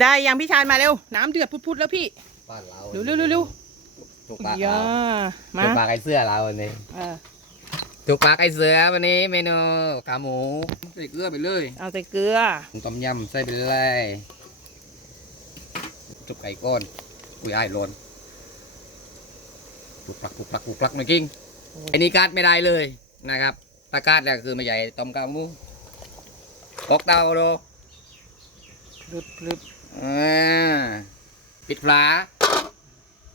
ได้ยังพี่ชานมาเร็ว น้ำเดือดพุดๆแล้วพี่บ้านเราเร็วเร็วเร็วเร็วถูกปากย่าเรามาถูกปากไอ้เสื้อเราวันนี้เออถูกปากไอ้เสือวันนี้เมนูขาหมูใส่เกลือไปเลยเอาแต่เกลือต้มยำใส่ไปเลยจุกไก่ก้อนอุ้ยไอ้ายโลนปุกปลักปุกปลักปุกปลักไม่กิ้งไอ้นี่การ์ดไม่ได้เลยนะครับถ้าการ์ดเนี่ยคือไม่ใหญ่ต้มขาหมูออกเตาโด ลุดลุดอ่าปิดฝา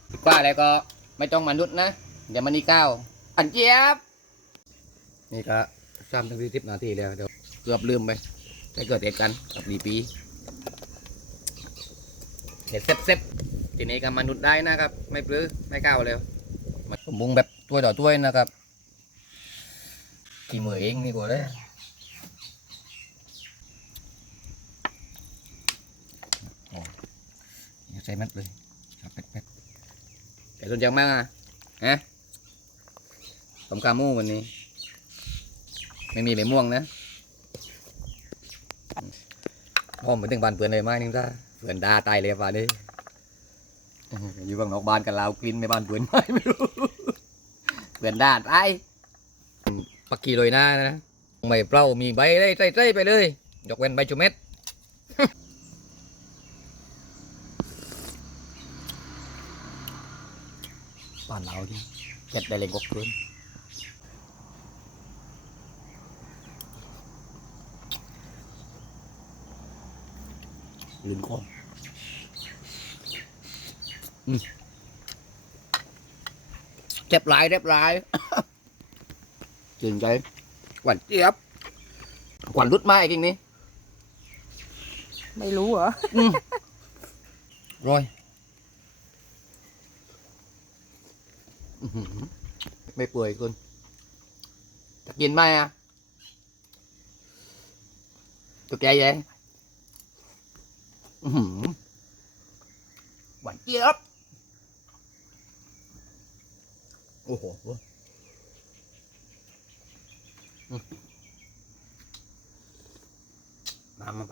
ปิดฝ้าแล้วก็ไม่ต้องมานุดนะ เดี๋ยวมันนี่ก้าวอันเจี๊ยบ นี่ก็ซ้ำทั้งที่สิบนาทีแล้วเดี๋ยวเกือบลืมไปได้เกิดเหตุการณ์กับดีปีเห็ดเซ็บเซ็บทีนี้ก็มานุดได้นะครับ ไม่ปลื้อไม่ก้าวแล้วมันสมบุงแบบถ้วยต่อถ้วยนะครับกี่มือเองนี่กว่าเลยโอ้อย่า ใส่มัดเลยชอบเป็ดเป็ดแต่ส่วนใหญ่มากอะฮะต้มกามูวันนี้ ไม่มีใบม่วงนะพ่อมาถึงบ้านเปื่อนเลยไหมนึงจ้าเปื่อนดาตายเลยป่านนี้อยู่บางนอกบ้านกันเรากลินไม่บ้านเปื่อนไหมไม่รู้เปื่อนดาตายปักกี้เลยหน้านะไม่เปล่ามีใบเลยใส่ๆไปเลยยกเว้นใบจุเม็ด บ้านเราที่เจ็ดได้เลยกกคืนลืมคออืมเจ็บหลายเจ็บหลายจืนใจหวานเจี๊ยบหวานรุดมากไอ้กิ่งนี้ ไม่รู้เหรออืมร้อยอื้อหือ ไม่เปื่อยคุณจะกินไหมอะตัวแกยังหวานเจี๊ยบ โอ้โหมน้ำมัน